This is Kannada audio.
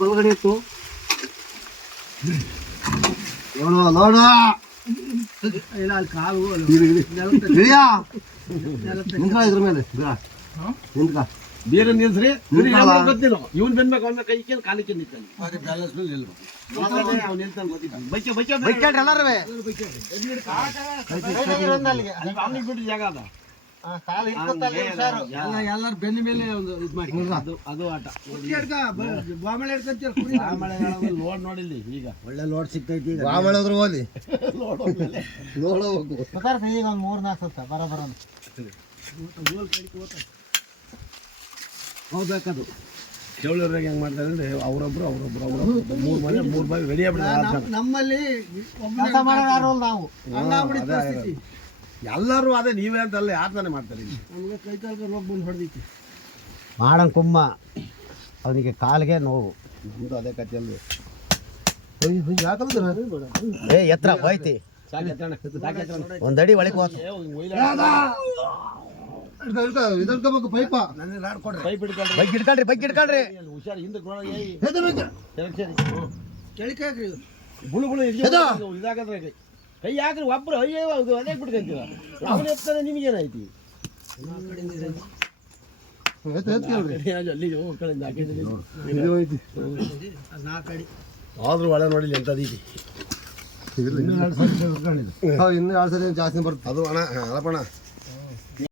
ಬಲಗಡೆ ಇತ್ತು ನೋಡ ಇಲ್ಲ ಅಲ್ಲಿ ಕಾಲು ಇದ್ರ ಮೇಲೆ ನಿಂತ್ಕ ಬೇರೆ ನಿಲ್ಸ್ರಿ ಗೊತ್ತಿಲ್ಲ ಇವನ್ ಬೆನ್ಬೇಕು ಅವನ ಕೈ ಕೇಳಿ ಕಾಲಿಕ್ಕೆ ನಿಂತಾನೆ ಅವನಿಗೆ ಬಿಟ್ಟು ಜಾಗ ಅದ ಎಲ್ಲಾರು ಬೆನ್ನ ಮೇಲೆ ಒಂದು ಇದು ಮಾಡಿ ಅದು ಆಟ ಲೋಡ್ ನೋಡಿಲ್ಲಿ ಈಗ ಒಳ್ಳೆ ಲೋಡ್ ಸಿಗ್ತೈತಿ ಈಗ ಬಾಮಳೆ ಹೋಗಿ ಲೋಡ್ ಹೋಗು ಈಗ ಒಂದು 3-4 ಸತ್ತ ಬರೋಬರ ಹೋಗ್ಬೇಕದು ಚೌಳಿಯವ್ರಾಗ ಹೆಂಗೆ ಮಾಡ್ತಾರೆ ಅಂದರೆ ಅವರೊಬ್ರು ಮೂರು ಬಾವಿ ರೆಡಿ ಆಗ್ಬಿಡ್ತಾರೆ ನಮ್ಮಲ್ಲಿ ನಾವು ಎಲ್ಲರೂ ಅದೇ ನೀವೇ ಅಂತಲ್ಲ ಯಾರು ತಾನೇ ಮಾಡ್ತಾರೆ ನಮಗೆ ಕೈ ಕಾಲಿಗೆ ರೋಗ ಬಂದು ಹೊಡೆದೈತಿ ಮಾಡಂಗ ಕುಮ್ಮ ಅವನಿಗೆ ಕಾಲಿಗೆ ನೋವು ಮುಂದೆ ಅದೇ ಕಥೆಯಲ್ಲಿ ಎತ್ತರ ಹೋಯ್ತಿ ಒಂದಡಿ ಒಳಗೆ ಹೋತ ಪೈಪ್ ಹಿಡ್ಕೊಳ್ರಿ ಹುಷಾರು ಹಿಂದಕ್ಕೆ ಬುಳು ಇದಾಗದ್ರೆ ಕೈ ಹಾಕ್ರಿ ಒಬ್ರು ಅಯ್ಯೋ ಅದು ಅದೇ ಬಿಟ್ಕೊಂತೀರ ಅವನು ಎತ್ತಾರೆ ನಿಮಗೇನಾಯ್ತಿ ಆದ್ರೂ ಒಳ್ಳೆ ನೋಡಿಲ್ಲ ಎಂತದೀತಿ ಇನ್ನೂ 2 ಸರಿ ಜಾಸ್ತಿ ಬರುತ್ತೆ ಅದು ಅಣ್ಣ ಅಲ್ಲಪ್ಪಣ್ಣ